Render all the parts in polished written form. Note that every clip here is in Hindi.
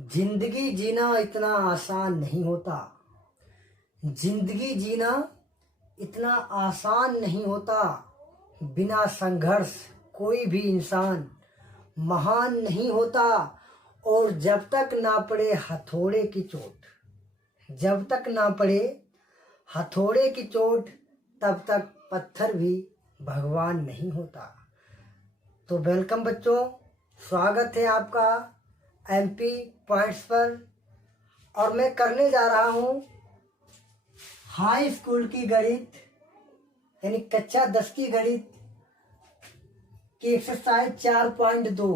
जिंदगी जीना इतना आसान नहीं होता। जिंदगी जीना इतना आसान नहीं होता। बिना संघर्ष कोई भी इंसान महान नहीं होता। और जब तक ना पड़े हथौड़े की चोट, जब तक ना पड़े हथौड़े की चोट, तब तक पत्थर भी भगवान नहीं होता। तो वेलकम बच्चों, स्वागत है आपका एमपी पॉइंट्स पर। और मैं करने जा रहा हूँ हाई स्कूल की गणित यानी कक्षा 10 की गणित की एक्सरसाइज 4.2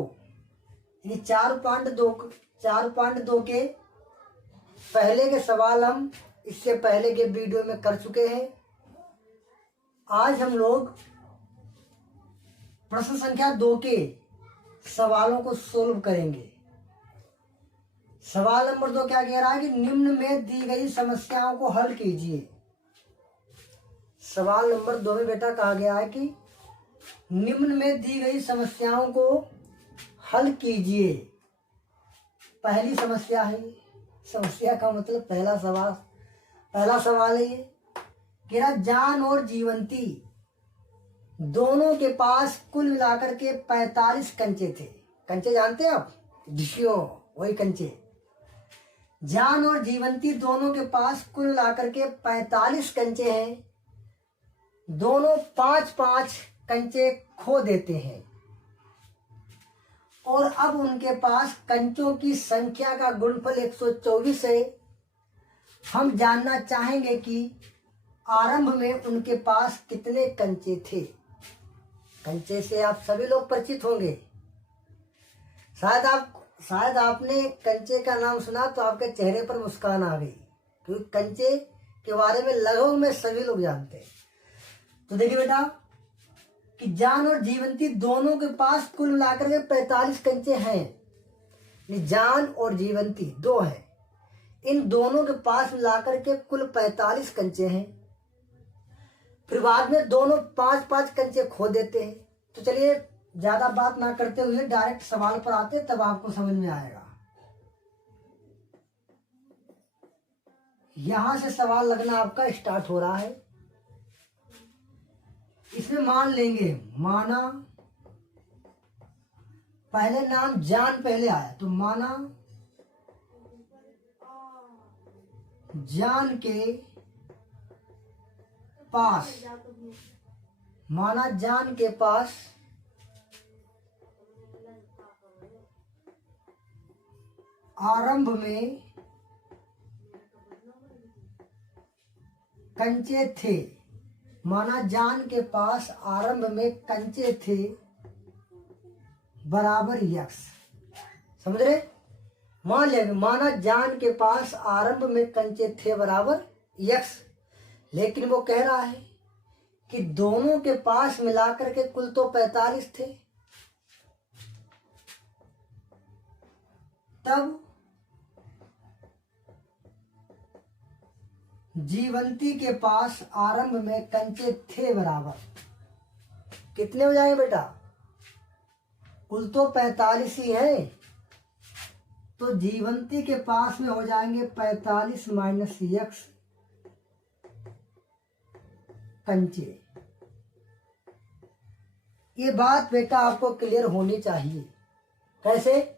यानी 4.2 के पहले के सवाल हम इससे पहले के वीडियो में कर चुके हैं। आज हम लोग प्रश्न संख्या 2 के सवालों को सोल्व करेंगे। सवाल नंबर 2 क्या कह रहा है कि निम्न में दी गई समस्याओं को हल कीजिए। सवाल नंबर 2 में बेटा कहा गया है कि निम्न में दी गई समस्याओं को हल कीजिए। पहली समस्या है, समस्या का मतलब पहला सवाल है ये कि जान और जीवंती दोनों के पास कुल मिलाकर के 45 कंचे थे। कंचे जानते हैं आप? डिशियो, वही कंचे। जान और जीवंती दोनों के पास कुल मिलाकर के 45 कंचे हैं। दोनों 5-5 कंचे खो देते हैं और अब उनके पास कंचों की संख्या का गुणनफल 124 है। हम जानना चाहेंगे कि आरंभ में उनके पास कितने कंचे थे। कंचे से आप सभी लोग परिचित होंगे। शायद आपने कंचे का नाम सुना तो आपके चेहरे पर मुस्कान आ गई, क्योंकि कंचे के बारे में लगभग में सभी लोग जानते हैं। तो देखिए बेटा कि जान और जीवंती दोनों के पास कुल मिलाकर के 45 कंचे हैं। जान और जीवंती दो हैं, इन दोनों के पास मिलाकर के कुल 45 कंचे हैं। फिर बाद में दोनों 5-5 कंचे खो देते हैं। तो चलिए ज्यादा बात ना करते हुए डायरेक्ट सवाल पर आते, तब आपको समझ में आएगा। यहां से सवाल लगना आपका स्टार्ट हो रहा है। इसमें मान लेंगे, माना पहले नाम जान पहले आया तो माना जान के पास, माना जान के पास आरंभ में कंचे थे। माना जान के पास आरंभ में कंचे थे बराबर यक्स। समझ रहे? मान लेंगे माना जान के पास आरंभ में कंचे थे बराबर यक्स, लेकिन वो कह रहा है कि दोनों के पास मिलाकर के कुल तो 45 थे। तब जीवंती के पास आरंभ में कंचे थे बराबर कितने हो जाएंगे बेटा? कुल तो 45 ही है, तो जीवंती के पास में हो जाएंगे 45 माइनस यक्स कंचे। ये बात बेटा आपको क्लियर होनी चाहिए। कैसे?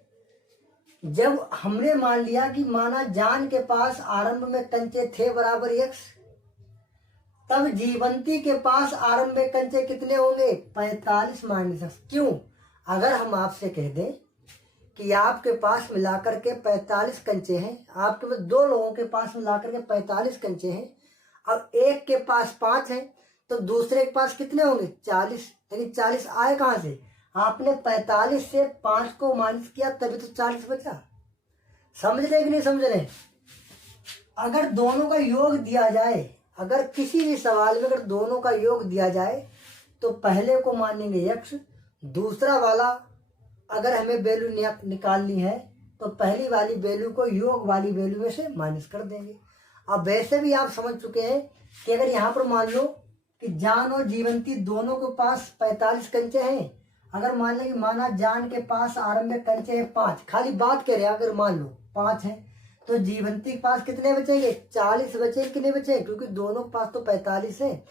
जब हमने मान लिया कि माना जान के पास आरंभ में कंचे थे बराबर यक्स, तब जीवंती के पास आरंभ में कंचे कितने होंगे? 45 माइनस यक्स। क्यों? अगर हम आपसे कह दें कि आपके पास मिलाकर के 45 कंचे हैं, आपके पास दो लोगों के पास मिलाकर के 45 कंचे हैं, अब एक के पास 5 हैं, तो दूसरे के पास कितने होंगे? 40। यानी 40 आए कहाँ से? आपने 45 से 5 को माइनस किया, तभी तो 40 बचा। समझ रहे कि नहीं समझ रहे? अगर दोनों का योग दिया जाए, अगर किसी भी सवाल में अगर दोनों का योग दिया जाए, तो पहले को मानेंगे यक्स, दूसरा वाला अगर हमें वैल्यू निकालनी है तो पहली वाली वैल्यू को योग वाली वैल्यू में से माइनस कर देंगे। अब वैसे भी आप समझ चुके हैं कि अगर यहाँ पर मान लो कि जान और जीवंती दोनों के पास 45 कंचे हैं, अगर मान लें कि माना जान के पास आरंभ में कंचे हैं 5, खाली बात कह रहे हैं, अगर मान लो 5 है तो जीवंती के पास कितने बचेंगे? 40 बचे। कितने बचे? क्योंकि दोनों के पास तो 45 है,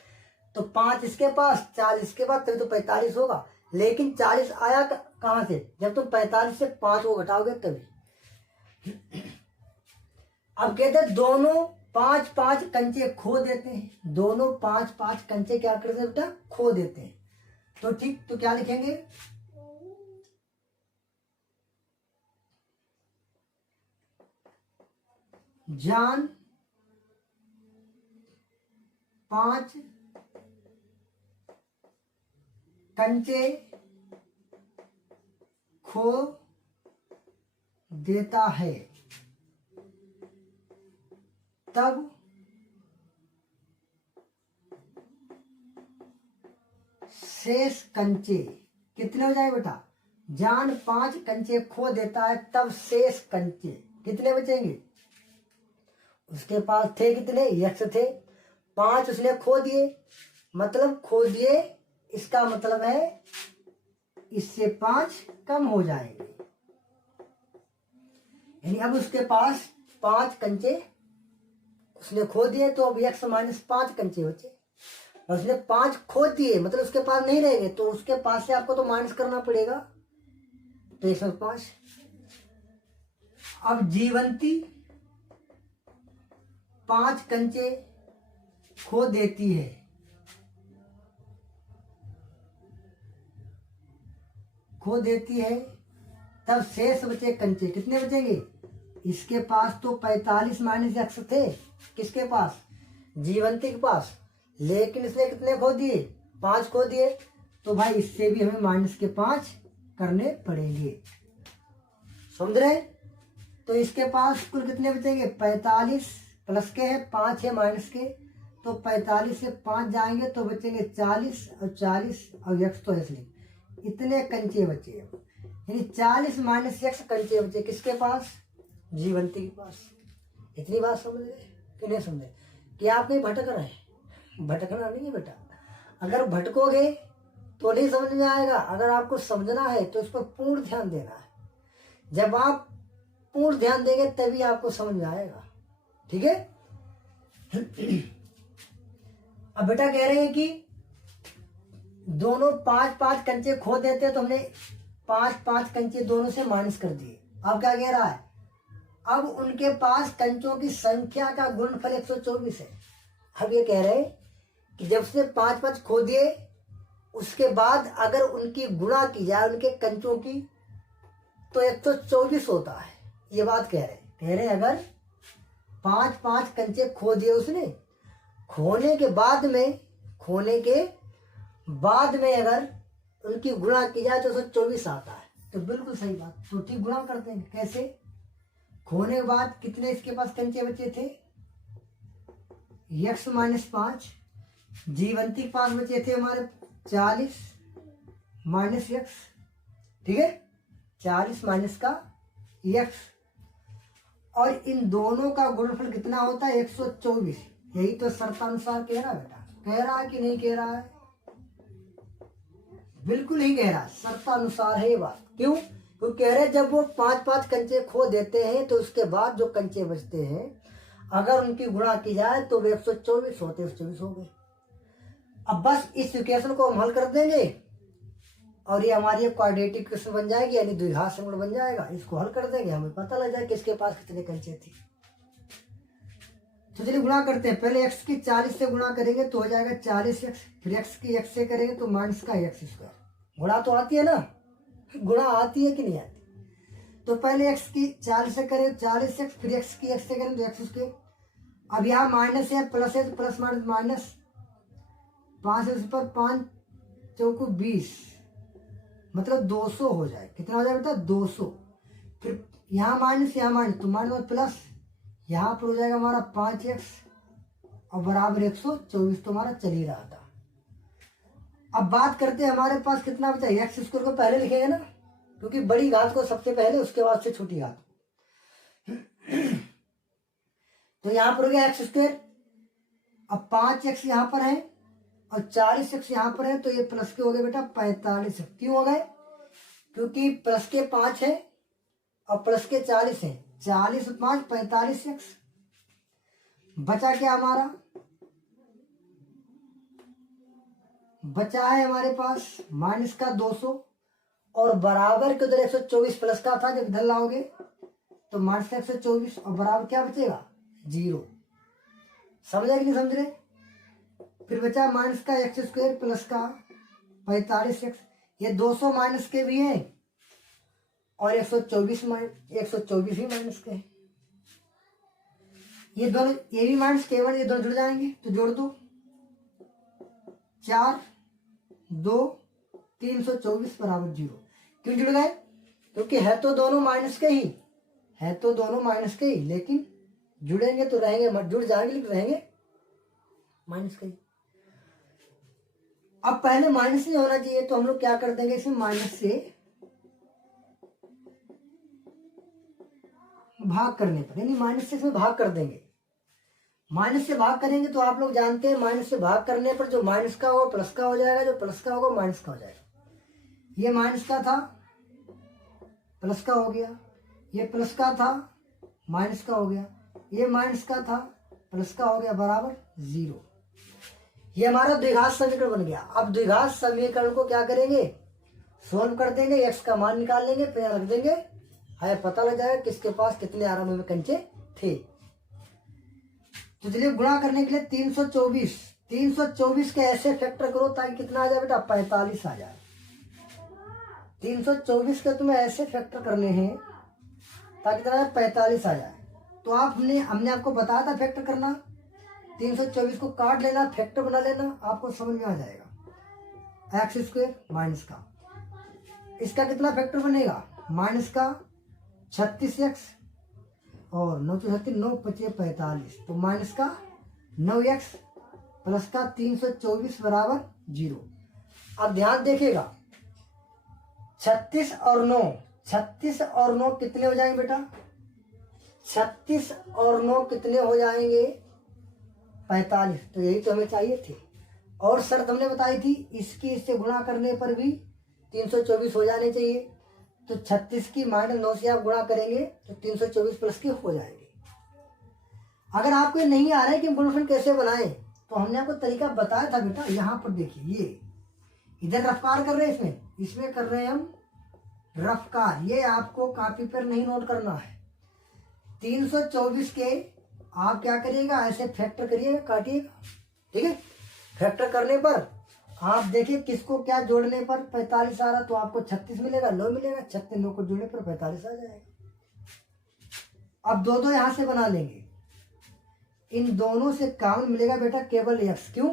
तो 5 इसके पास 40 के पास, तभी तो 45 होगा। लेकिन 40 आया कहाँ से? जब तुम 45 से 5 को घटाओगे तभी। अब कहते हैं दोनों 5-5 कंचे खो देते हैं। दोनों 5-5 कंचे क्या करते हैं बेटा? खो देते हैं। तो ठीक, तो क्या लिखेंगे? जान 5 कंचे खो देता है, तब शेष कंचे कितने हो जाए बेटा? जान 5 कंचे खो देता है, तब शेष कंचे कितने बचेंगे? उसके पास थे कितने? यक्ष थे 5, उसने खो दिए। मतलब खो दिए, इसका मतलब है इससे 5 कम हो जाएंगे। यानी अब उसके पास 5 कंचे उसने खो दिए, तो अब यक्ष माइनस 5 कंचे बचे। उसने 5 खो दिए, मतलब उसके पास नहीं रहेंगे, तो उसके पास से आपको तो माइनस करना पड़ेगा, तो 105। अब जीवंती 5 कंचे खो देती है, तब शेष बचे कंचे कितने बचेंगे? इसके पास तो 45 माइनस यक्ष थे, किसके पास? जीवंती के पास। लेकिन इसने कितने खो दिए? 5 खो दिए, तो भाई इससे भी हमें माइनस के 5 करने पड़ेंगे। समझ रहे? तो इसके पास कुल कितने बचेंगे? 45 प्लस के है, 5 है माइनस के, तो 45 से 5 जाएंगे तो बचेंगे 40, और 40 और यक्ष तो इसलिए इतने कंचे बचे। यानी 40 माइनस यक्ष कंचे बचे किसके पास? जीवंती के पास। इतनी बात समझ गए कि नहीं समझे? कि आप नहीं भटक रहे हैं? भटकना नहीं है बेटा। अगर भटकोगे तो नहीं समझ में आएगा। अगर आपको समझना है तो इस पर पूर्ण ध्यान देना है। जब आप पूर्ण ध्यान देंगे तभी आपको समझ में आएगा। ठीक है? अब बेटा कह रहे हैं कि दोनों 5-5 कंचे खो देते, तो हमने 5-5 कंचे दोनों से माइनस कर दिए। अब क्या कह रहा है? अब उनके पास कंचों की संख्या का गुणनफल 124 है। अब ये कह रहे हैं कि जब से 5-5 खो दिए, उसके बाद अगर उनकी गुणा की जाए उनके कंचों की, तो 124 होता है। ये बात कह रहे हैं अगर 5-5 कंचे खो दिए उसने, खोने के बाद में अगर उनकी गुणा की जाए तो 124 आता है। तो बिल्कुल सही बात। तो ठीक, गुणा करते हैं। कैसे? खोने के बाद कितने इसके पास कंचे बचे थे? यक्ष माइनस 5। जीवंती के पास बचे थे हमारे 40 माइनस यक्ष। ठीक है? 40 माइनस का यक्ष, और इन दोनों का गुणनफल कितना होता है? 124। यही तो शर्तानुसार कह रहा है बेटा। कह रहा है कि नहीं कह रहा है? बिल्कुल नहीं कह रहा, शर्तानुसार है ये बात। क्यों? क्योंकि कह रहे जब वो 5-5 कंचे खो देते हैं तो उसके बाद जो कंचे बचते हैं अगर उनकी गुणा की जाए तो वे 124 होते, 124 हो गए। अब बस इस इक्वेशन को हम हल कर देंगे और ये हमारी क्वाड्रेटिक इक्वेशन बन जाएगी, यानी द्विघात समीकरण बन जाएगा। इसको हल कर देंगे, हमें पता लग जाए किसके पास कितने कंचे थे। तो चलिए गुणा करते हैं। पहले x की 40 से गुणा करेंगे तो हो जाएगा 40x, फिर x की x से करेंगे तो माइनस का x स्क्वायर। गुणा तो आती है ना? गुणा आती है कि नहीं आती? तो पहले x की 40 से करें 40x, फिर x की x से करें तो x स्क्वायर। अब यहाँ माइनस है, प्लस है, तो प्लस माइनस माइनस, 5 है पर 5 चौको 20, मतलब 200 हो जाए। कितना हो जाए बेटा? 200। फिर यहाँ माइनस तो माइनस प्लस, यहाँ पर हो जाएगा हमारा 5x और बराबर 124, तो हमारा चल ही रहा था। अब बात करते हैं हमारे पास कितना बचा। एक्स स्क्वायर को पहले लिखेंगे ना, क्योंकि बड़ी घात को सबसे पहले, उसके बाद से छोटी घात। तो यहाँ पर हो गया एक्स स्क्वायर। अब 5x यहाँ पर है और 40x यहाँ पर है, तो ये प्लस के हो गए बेटा 45। क्यों हो गए? क्योंकि प्लस के 5 है और प्लस के 40 है, 40 5 45 एक्स। बचा क्या हमारा, बचा है हमारे पास माइनस का 200 और बराबर के उधर 124 प्लस का था, जब इधर लाओगे तो माइनस का 124 और बराबर क्या बचेगा 0। समझा कि नहीं समझ रहे। फिर बचा माइनस का एक्स स्क्वायर प्लस का 45 एक्स। ये 200 माइनस के भी हैं और 124 भी माइनस के हैं। ये दोनों, ये भी माइनस के 1, ये दोनों जुड़ जाएंगे तो जोड़ दो 4 2 324 बराबर 0। क्यों जुड़ गए, क्योंकि है तो दोनों माइनस के ही, है तो दोनों माइनस के ही, लेकिन जुड़ेंगे तो रहेंगे, मत जुड़ जाएंगे लेकिन रहेंगे माइनस के ही। अब पहले माइनस नहीं होना चाहिए तो हम लोग क्या कर देंगे, इसमें माइनस से भाग करने पर, यानी माइनस से इसमें भाग कर देंगे। माइनस से भाग करेंगे तो आप लोग जानते हैं माइनस से भाग करने पर जो माइनस का होगा प्लस का हो जाएगा, जो प्लस का होगा माइनस का हो जाएगा। ये माइनस का था प्लस का हो गया, ये प्लस का था माइनस का हो गया, ये माइनस का था प्लस का हो गया बराबर 0। ये हमारा द्विघात समीकरण बन गया। अब द्विघात समीकरण को क्या करेंगे, सोल्व कर देंगे, एक्स का मान निकाल लेंगे, फिर रख देंगे, है पता लग जाएगा किसके पास कितने आरंभ में कंचे थे। तो चलिए गुणा करने के लिए 324 के ऐसे फैक्टर करो ताकि कितना आ जाए बेटा 45 आ जाए। 324 के तुम्हें ऐसे फैक्टर करने हैं ताकि कितना 45 आ जाए। तो हमने आपको बताया था फैक्टर करना, 324 को काट लेना, फैक्टर बना लेना, आपको समझ में आ जाएगा। एक्स स्क्वायर माइनस का, इसका कितना फैक्टर बनेगा, माइनस का 36x और 9 36 9 25 45, तो माइनस का 9x प्लस का 324 बराबर 0। अब ध्यान देखिएगा 36 और 9 कितने हो जाएंगे बेटा, 36 और 9 कितने हो जाएंगे 45। तो यही तो हमें चाहिए थे। और शर्त हमने बताई थी इसकी इससे गुणा करने पर भी 324 हो जाने चाहिए। तो 36 की माइनस 9 से आप गुणा करेंगे तो 324 प्लस के हो जाएंगे। अगर आपको नहीं आ रहा है कि गुणनफल कैसे बनाएं तो हमने आपको तरीका बताया था बेटा। यहाँ पर देखिए, ये इधर रफ्कार कर रहे हैं, इसमें कर रहे हैं हम रफ्कार। ये आपको कॉपी पर नहीं नोट करना है। 324 के आप क्या करिएगा, ऐसे फैक्टर करिएगा, काटिएगा, ठीक है। फैक्टर करने पर आप देखिए किसको क्या जोड़ने पर 45 आ रहा, तो आपको 36 मिलेगा, 9 मिलेगा, 36 9 को जोड़ने पर 45 आ जाएगा। अब दो यहाँ से बना लेंगे, इन दोनों से कॉमन मिलेगा बेटा केवल x। क्यों,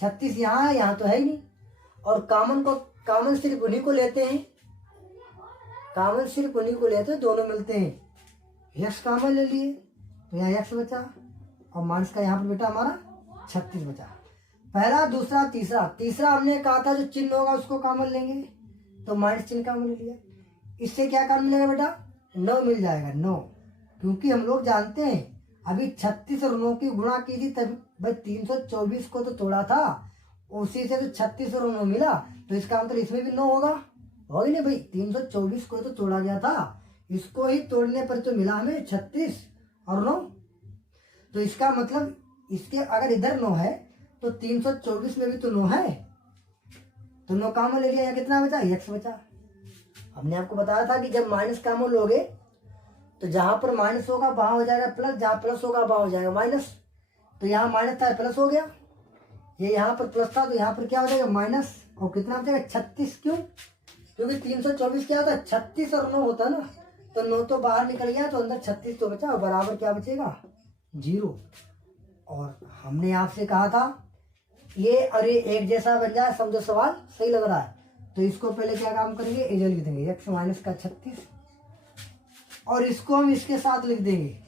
36 यहाँ है, यहाँ तो है ही नहीं। और कॉमन सिर्फ उन्हीं को लेते हैं, कॉमन सिर्फ उन्हीं को लेते हैं, दोनों मिलते हैं। x कॉमन ले लिए तो यहाँ x बचा और माइनस का यहाँ पर बेटा हमारा 36 बचा। पहला, दूसरा, तीसरा हमने कहा था जो चिन्ह होगा उसको कॉमन लेंगे, तो माइनस चिन्ह कॉमन ले लिया। इससे क्या कॉमन मिलेगा बेटा, 9 मिल जाएगा, 9। क्योंकि हम लोग जानते हैं अभी 36 और 9 की गुणा की थी, तब भाई 324 को तो तोड़ा था, उसी से तो 36 और 9 मिला, तो इसका मतलब इसमें भी 9 होगा ही नहीं भाई। 324 को तो तोड़ा गया था, इसको ही तोड़ने पर तो मिला हमें 36 और 9। तो इसका मतलब इसके अगर इधर 9 है तो 324 में भी तो 9 है, तो 9 कॉमन ले लिया, यहाँ कितना बचा, x बचा। हमने आपको बताया था कि जब माइनस कॉमन लोगे तो जहां पर माइनस होगा वहां हो जाएगा प्लस, जहां प्लस होगा वहां हो जाएगा माइनस। तो यहाँ माइनस था प्लस हो गया, ये यहाँ पर प्लस था तो यहाँ पर क्या हो जाएगा माइनस, और कितना बचेगा 36। क्यों, क्योंकि 324 क्या होता है 36 और 9 होता है ना, तो 9 तो बाहर निकल गया तो अंदर 36 तो बचा, और बराबर क्या बचेगा 0। और हमने आपसे कहा था ये और ये एक जैसा बन जाए, समझो सवाल सही लग रहा है, तो इसको पहले क्या काम करेंगे, एजल लिख देंगे x माइनस का 36, और इसको हम इसके साथ लिख देंगे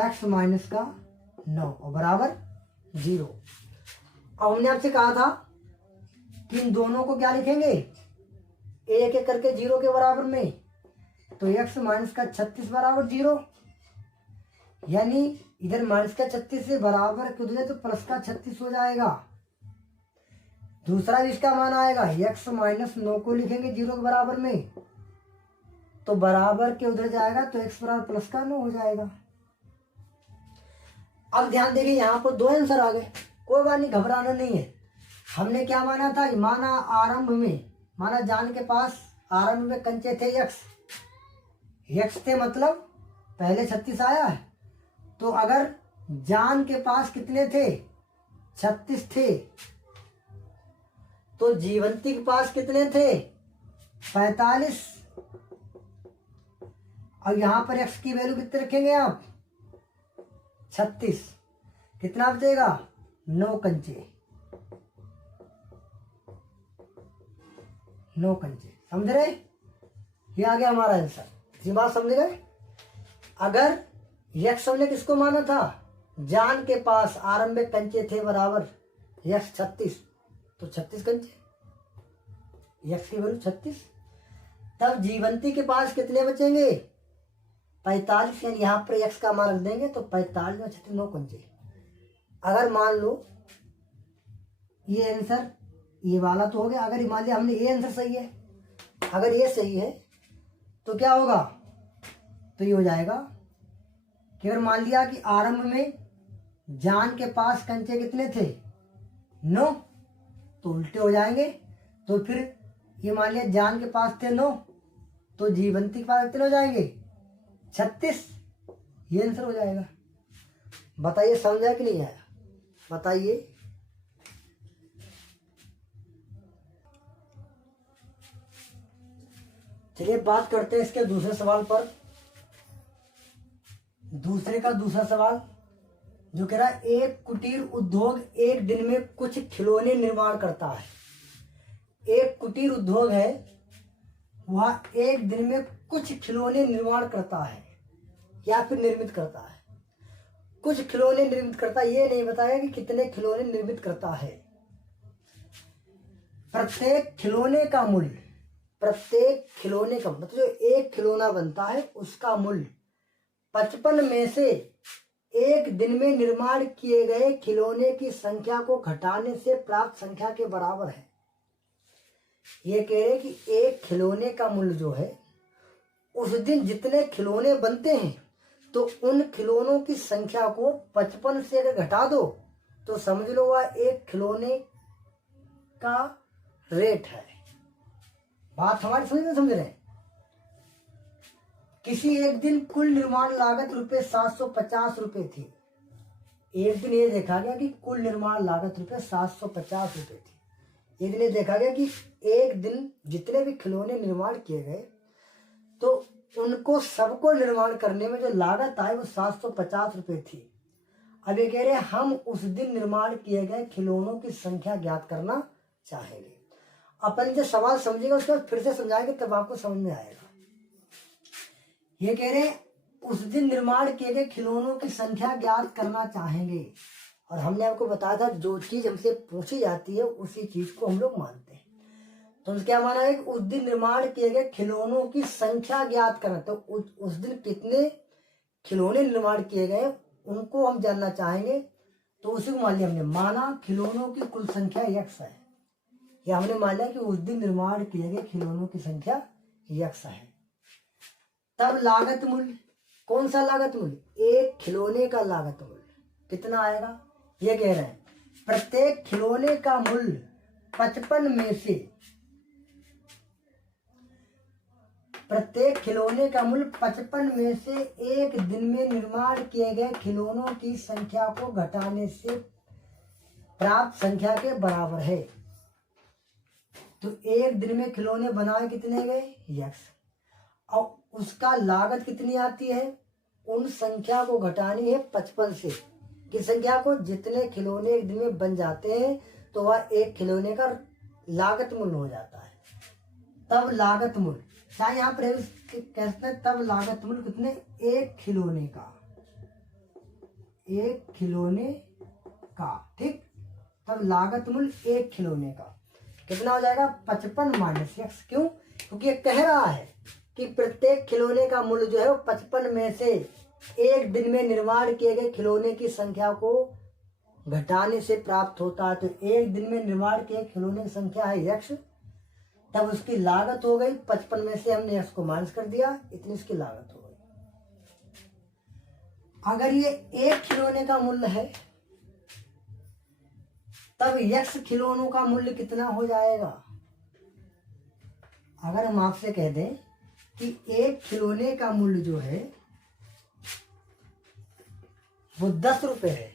x माइनस का 9 और बराबर 0। अब हमने आपसे कहा था कि इन दोनों को क्या लिखेंगे, एक एक करके 0 के बराबर में, तो x माइनस का 36 बराबर 0, यानी इधर माइनस का 36 से बराबर कूद गए तो प्लस का 36 हो जाएगा। दूसरा भी इसका मान आएगा, x माइनस 9 को लिखेंगे 0 के बराबर में, तो बराबर के उधर जाएगा तो x बराबर प्लस का 9 हो जाएगा। अब ध्यान देखिए यहाँ पर 2 आंसर आ गए, कोई बात नहीं, घबराना नहीं है। हमने क्या माना था, माना आरंभ में, माना जान के पास आरंभ में कंचे थे x थे, मतलब पहले 36 आया है, तो अगर जान के पास कितने थे, 36 थे, तो जीवंती के पास कितने थे, 45। अब यहां पर x की वैल्यू कितने रखेंगे आप, 36, कितना बचेगा, 9 कंचे, 9 कंचे। समझ रहे, ये आ गया हमारा आंसर। इसी बात समझ गए। अगर x हमने किसको माना था, जान के पास आरंभ में कंचे थे बराबर x 36, तो 36 कंचे, x की वैल्यू 36। तब जीवंती के पास कितने बचेंगे, 45, यानी यहाँ पर x का मान रख देंगे तो 45 में 36, 9 कंचे। अगर मान लो ये आंसर ये वाला तो हो गया, अगर मान लिया हमने ये आंसर सही है, अगर ये सही है तो क्या होगा, तो ये हो जाएगा कि अगर मान लिया कि आरंभ में जान के पास कंचे कितने थे, 9, तो उल्टे हो जाएंगे। तो फिर ये मान लिया जान के पास थे 9, तो जीवंती के पास कितने हो जाएंगे, 36, ये आंसर हो जाएगा। बताइए समझा कि नहीं आया, बताइए। चलिए बात करते हैं इसके दूसरे सवाल पर। दूसरा सवाल जो कह रहा है, एक कुटीर उद्योग एक दिन में कुछ खिलौने निर्माण करता है। एक कुटीर उद्योग है, वह एक दिन में कुछ खिलौने निर्माण करता है या फिर निर्मित करता है। कुछ खिलौने निर्मित करता है, ये नहीं बताया कि कितने खिलौने निर्मित करता है। प्रत्येक खिलौने का मूल्य, प्रत्येक खिलौने का मतलब जो एक खिलौना बनता है उसका मूल्य 55 में से एक दिन में निर्माण किए गए खिलौने की संख्या को घटाने से प्राप्त संख्या के बराबर है। ये कह रहे कि एक खिलौने का मूल्य जो है, उस दिन जितने खिलौने बनते हैं तो उन खिलौनों की संख्या को 55 से अगर घटा दो तो समझ लो वह एक खिलौने का रेट है। बात हमारी समझ में समझ रहे हैं। किसी एक दिन कुल निर्माण लागत ₹750 थी। एक दिन ये देखा गया कि कुल निर्माण लागत ₹750 थी। एक दिन ये देखा गया कि एक दिन जितने भी खिलौने निर्माण किए गए तो उनको सबको निर्माण करने में जो लागत आई वो ₹750 थी। अब ये कह रहे हैं हम उस दिन निर्माण किए गए खिलौनों की संख्या ज्ञात करना चाहेंगे। अपन जो सवाल समझेगा उसके बाद फिर से समझाएंगे तब आपको समझ में आएगा। ये कह रहे हैं उस दिन निर्माण किए गए खिलौनों की संख्या ज्ञात करना चाहेंगे। और हमने आपको बताया था जो चीज हमसे पूछी जाती है उसी चीज को हम लोग मानते हैं। तो क्या माना है कि उस दिन निर्माण किए गए खिलौनों की संख्या ज्ञात करना, तो उस दिन कितने खिलौने निर्माण किए गए उनको हम जानना चाहेंगे। तो उसी को मान लिया हमने, माना खिलौनों की कुल संख्या x है, या हमने मान लिया कि उस दिन निर्माण किए गए खिलौनों की संख्या x है। तब लागत मूल्य, कौन सा लागत मूल्य, एक खिलौने का लागत मूल्य कितना आएगा। ये कह रहे हैं प्रत्येक खिलौने का मूल्य 55 में से, प्रत्येक खिलौने का मूल्य 55 में से एक दिन में निर्माण किए गए खिलौनों की संख्या को घटाने से प्राप्त संख्या के बराबर है। तो एक दिन में खिलौने बनाए कितने गए x, और उसका लागत कितनी आती है, उन संख्या को घटानी है 55 से। किस संख्या को, जितने खिलौने एक दिन में बन जाते हैं तो वह एक खिलौने का लागत मूल्य हो जाता है। तब लागत मूल्य, चाहे यहाँ पर कहते हैं तब लागत मूल्य कितने, एक खिलौने का, एक खिलौने का, ठीक। तब लागत मूल्य एक खिलौने का कितना हो जाएगा, 55 माइनस x। क्यों, क्योंकि ये कह रहा है कि प्रत्येक खिलौने का मूल्य जो है वो 55 में से एक दिन में निर्माण किए गए खिलौने की संख्या को घटाने से प्राप्त होता है। तो एक दिन में निर्माण के खिलौने की संख्या है x, तब उसकी लागत हो गई 55 में से हमने x को माइनस कर दिया, इतनी इसकी लागत हो गई। अगर ये एक खिलौने का मूल्य है तब x खिलौनों का मूल्य कितना हो जाएगा। अगर हम आपसे कह दें कि एक खिलौने का मूल्य जो है वो 10 रुपए है,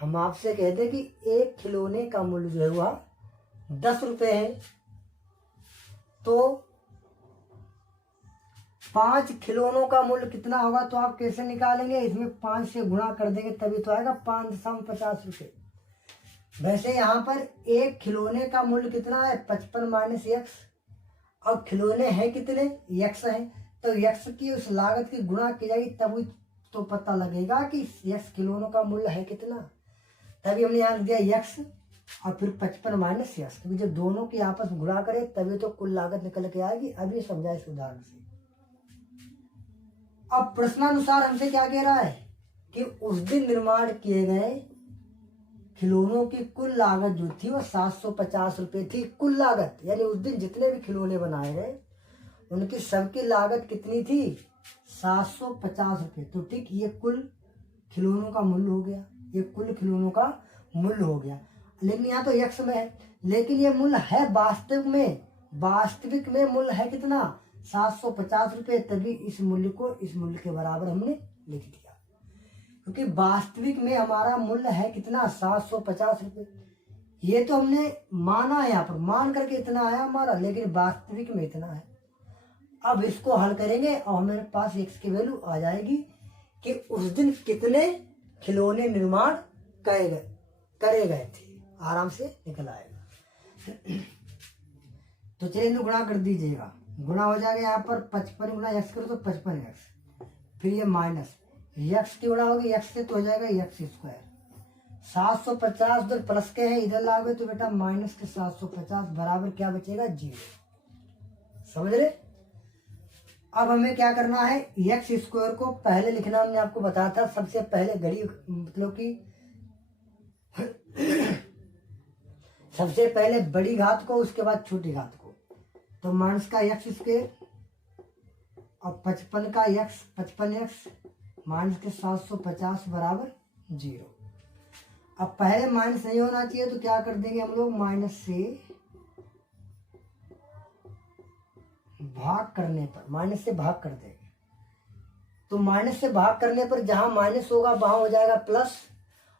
हम आपसे कह दें कि एक खिलौने का मूल्य जो है वह 10 रुपए है, तो 5 खिलौनों का मूल्य कितना होगा। तो आप कैसे निकालेंगे, इसमें 5 से गुणा कर देंगे तभी तो आएगा 5.50 रुपये। वैसे यहाँ पर एक खिलौने का मूल्य कितना है 55 माइनस x। अब खिलौने हैं कितने, x हैं, तो x की उस लागत की गुणा की जाएगी तभी तो पता लगेगा कि x खिलौनों का मूल्य है कितना। तभी हमने यहाँ दिया x और फिर 55 माइनस x, क्योंकि जब दोनों की आपस में गुणा करें तभी तो कुल लागत निकल के आएगी। अभी समझा इस उदाहरण से। अब प्रश्नानुसार हमसे क्या कह रहा है कि उस दिन निर्माण किए गए खिलौनों की कुल लागत जो थी वो 750 रुपये थी। कुल लागत यानी उस दिन जितने भी खिलौने बनाए गए उनकी सबकी लागत कितनी थी, 750 रुपये। तो ठीक, ये कुल खिलौनों का मूल्य हो गया, ये कुल खिलौनों का मूल्य हो गया। लेकिन यहाँ तो x में है, लेकिन ये मूल्य है वास्तविक में मूल्य है कितना, 750 रुपये। तभी इस मूल्य को इस मूल्य के बराबर हमने लिख दिया, क्योंकि वास्तविक में हमारा मूल्य है कितना, 750 रुपये। ये तो हमने माना है, यहाँ पर मान करके इतना आया हमारा, लेकिन वास्तविक में इतना है। अब इसको हल करेंगे और हमारे पास x की वैल्यू आ जाएगी कि उस दिन कितने खिलौने निर्माण करे गए थे, आराम से निकल आएगा। तो चलिए इनको गुणा कर दीजिएगा, गुणा हो जाएगा यहाँ पर 55 गुणा x करो तो 55x, फिर ये माइनस x की गुणा होगी x से तो हो जाएगा x स्क्वायर। 750 उधर प्लस के हैं, इधर लाओगे तो बेटा माइनस के 750 बराबर क्या बचेगा, 0। समझ रहे। अब हमें क्या करना है, x स्क्वायर को पहले लिखना हमने आपको बताया था, सबसे पहले घड़ी मतलब कि सबसे पहले बड़ी घात को उसके बाद छोटी घात को। तो माइनस का x स्क्वायर और 55 का x 55x माइनस के 750 बराबर 0। अब पहले माइनस नहीं होना चाहिए तो क्या कर देंगे हम लोग, माइनस से भाग करने पर, माइनस से भाग कर देंगे। तो माइनस से भाग करने पर जहां माइनस होगा वहां हो जाएगा प्लस,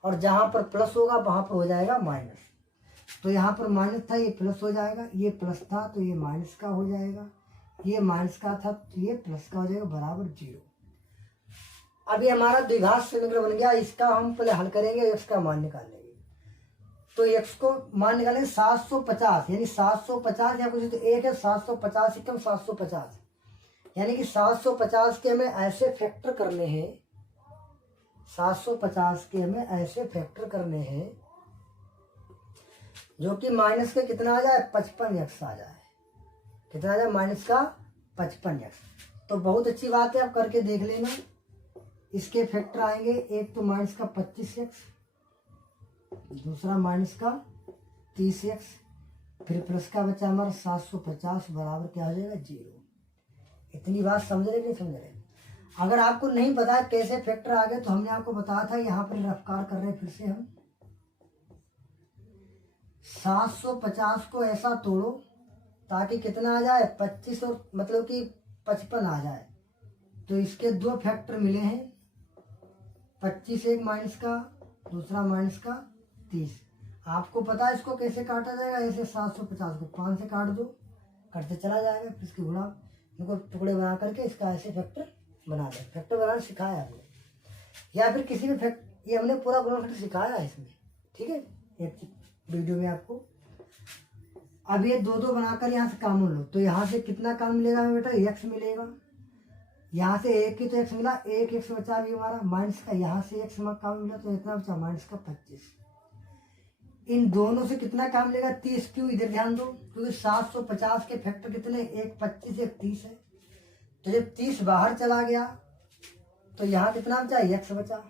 और जहां पर प्लस होगा वहां पर हो जाएगा माइनस। तो यहाँ पर माइनस था, ये प्लस हो जाएगा, ये प्लस था तो ये माइनस का हो जाएगा, ये माइनस का था तो ये प्लस का हो जाएगा, बराबर 0। अभी हमारा द्विघात समीकरण बन गया। इसका हम पहले हल करेंगे, x का मान निकालेंगे। तो x को मान निकालेंगे 750, यानी 750 या कुछ तो एक है 750 कम 750, यानी कि 750 के हमें ऐसे फैक्टर करने हैं, 750 के हमें ऐसे फैक्टर करने हैं जो कि माइनस के कितना आ जाए, 55x आ जाए। कितना आ जाए, माइनस का 55x। तो बहुत अच्छी बात है, आप करके देख लेना। इसके फैक्टर आएंगे, एक तो माइनस का 25x, दूसरा माइनस का 30x, फिर प्लस का बचा हमारा 750 बराबर क्या हो जाएगा, 0। इतनी बात समझ रहे नहीं समझ रहे। अगर आपको नहीं पता कैसे फैक्टर आ गए तो हमने आपको बताया था, यहाँ पर रफ्कार कर रहे हैं फिर से हम। 750 को ऐसा तोड़ो ताकि कितना आ जाए, 25 और मतलब कि 55 आ जाए। तो इसके दो फैक्टर मिले हैं, 25 एक माइनस का, दूसरा माइनस का 30। आपको पता है इसको कैसे काटा जाएगा, ऐसे 750 को 5 से काट दो, कटते चला जाएगा, फिर इसके गुणा इनको टुकड़े बना करके इसका ऐसे फैक्टर बना दे। फैक्टर बनाना सिखाया आपने, या फिर किसी भी फैक्टर, ये हमने पूरा गुणा फैक्टर सिखाया है इसमें, ठीक है, एक वीडियो में आपको। अब ये दो दो बनाकर यहाँ से कॉमन लो, तो यहाँ से कितना काम मिलेगा हमें बेटा, x मिलेगा। यहाँ से एक ही तो x मिला, एक x बचा भी हमारा माइनस का, यहाँ से x काम मिला तो इतना बचा माइनस का 25। इन दोनों से कितना काम मिलेगा, 30। क्यों, इधर ध्यान दो, क्योंकि 750 के फैक्टर कितने, एक 25 एक 30 है। तो जब 30 बाहर चला गया तो यहाँ कितना बचा, x बचा।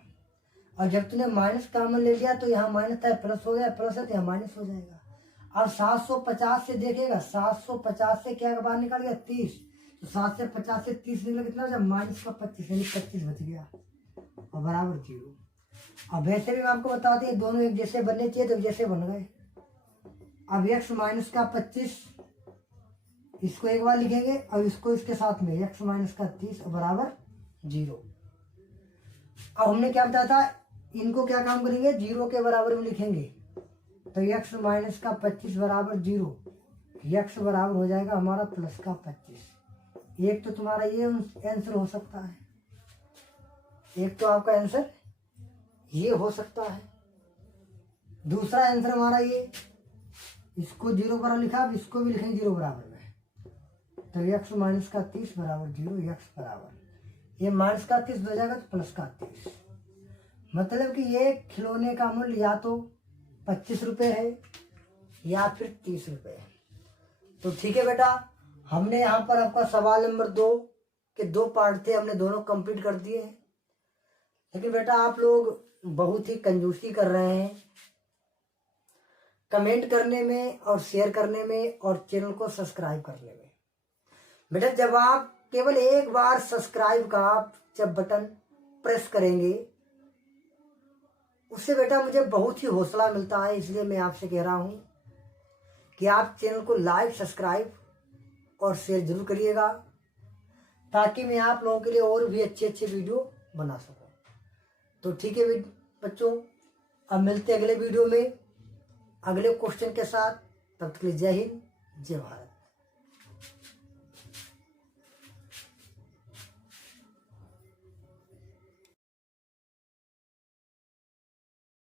और जब तूने माइनस कॉमन ले लिया तो यहाँ माइनस था, प्लस हो गया, प्लस है तो यहाँ माइनस हो जाएगा। अब 750 से देखेगा, 750 से क्या बाहर निकल गया 30, तो 7 से 50 से 30 निकला कितना हो माइनस का 25, यानी 25 बच गया और बराबर 0। अब वैसे भी मैं आपको बताती है दोनों एक जैसे बनने चाहिए तो जैसे बन गए। अब x माइनस का 25 इसको एक बार लिखेंगे और इसको इसके साथ में x माइनस का 30 बराबर 0। अब हमने क्या बताया था, इनको क्या काम करेंगे 0 के बराबर में लिखेंगे, तो x माइनस का 25 बराबर 0, x बराबर हो जाएगा हमारा प्लस का 25। एक तो तुम्हारा ये आंसर हो सकता है, एक तो आपका आंसर ये हो सकता है, दूसरा आंसर हमारा ये, इसको 0 बराबर लिखा, अब इसको भी लिखेंगे 0 बराबर में, तो x माइनस का 30 बराबर 0, x बराबर ये माइनस का 30 हो जाएगा तो प्लस का 30। मतलब कि ये खिलौने का मूल्य या तो 25 रुपये है या फिर 30 रुपये है। तो ठीक है बेटा, हमने यहाँ पर आपका सवाल नंबर 2 के 2 पार्ट थे, हमने दोनों कंप्लीट कर दिए हैं। लेकिन बेटा आप लोग बहुत ही कंजूसी कर रहे हैं कमेंट करने में और शेयर करने में और चैनल को सब्सक्राइब करने में। बेटा जब आप केवल एक बार सब्सक्राइब का आप जब बटन प्रेस करेंगे उससे बेटा मुझे बहुत ही हौसला मिलता है, इसलिए मैं आपसे कह रहा हूँ कि आप चैनल को लाइक सब्सक्राइब और शेयर जरूर करिएगा, ताकि मैं आप लोगों के लिए और भी अच्छे अच्छे वीडियो बना सकूं। तो ठीक है बच्चों, अब मिलते हैं अगले वीडियो में अगले क्वेश्चन के साथ। तब तक के लिए जय हिंद, जय भारत।